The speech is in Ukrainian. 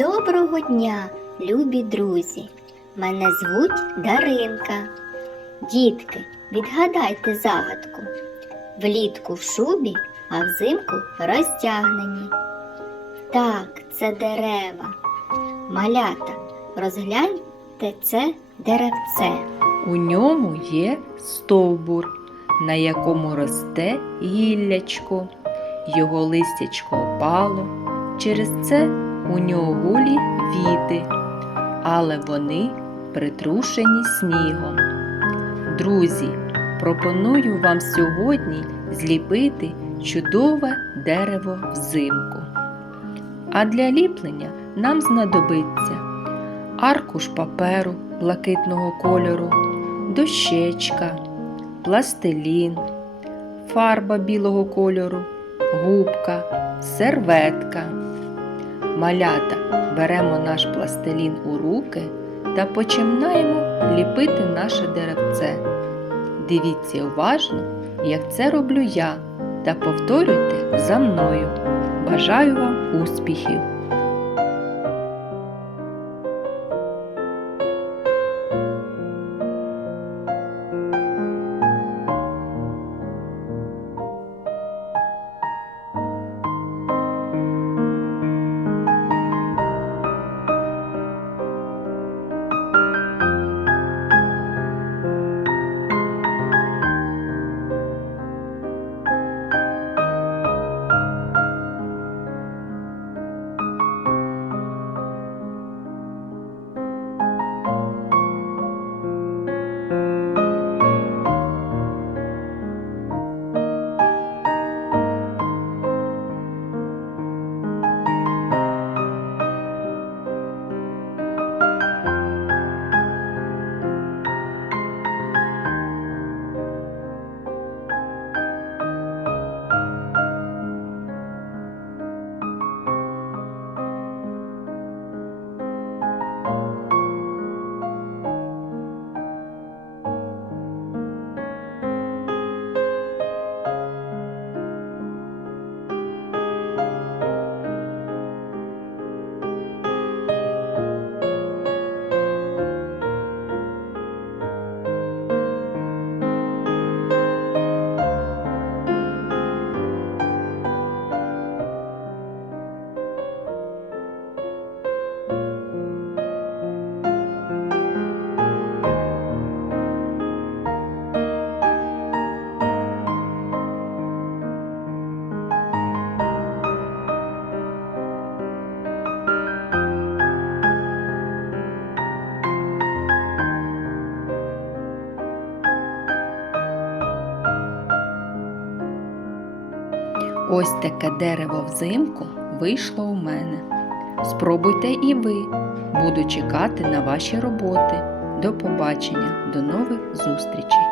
Доброго дня, любі друзі! Мене звуть Даринка. Дітки, відгадайте загадку. Влітку в шубі, а взимку розтягнені. Так, це дерева. Малята, розгляньте це деревце. У ньому є стовбур, на якому росте гіллячко. Його листячко опало. Через це у нього голі віти, але вони притрушені снігом. Друзі, пропоную вам сьогодні зліпити чудове дерево взимку. А для ліплення нам знадобиться аркуш паперу блакитного кольору, дощечка, пластилін, фарба білого кольору, губка, серветка. Малята беремо наш пластилін у руки та починаємо ліпити наше деревце. Дивіться уважно, як це роблю я, та повторюйте за мною. Бажаю вам успіхів! Ось таке дерево взимку вийшло у мене. Спробуйте і ви. Буду чекати на ваші роботи. До побачення, до нових зустрічей!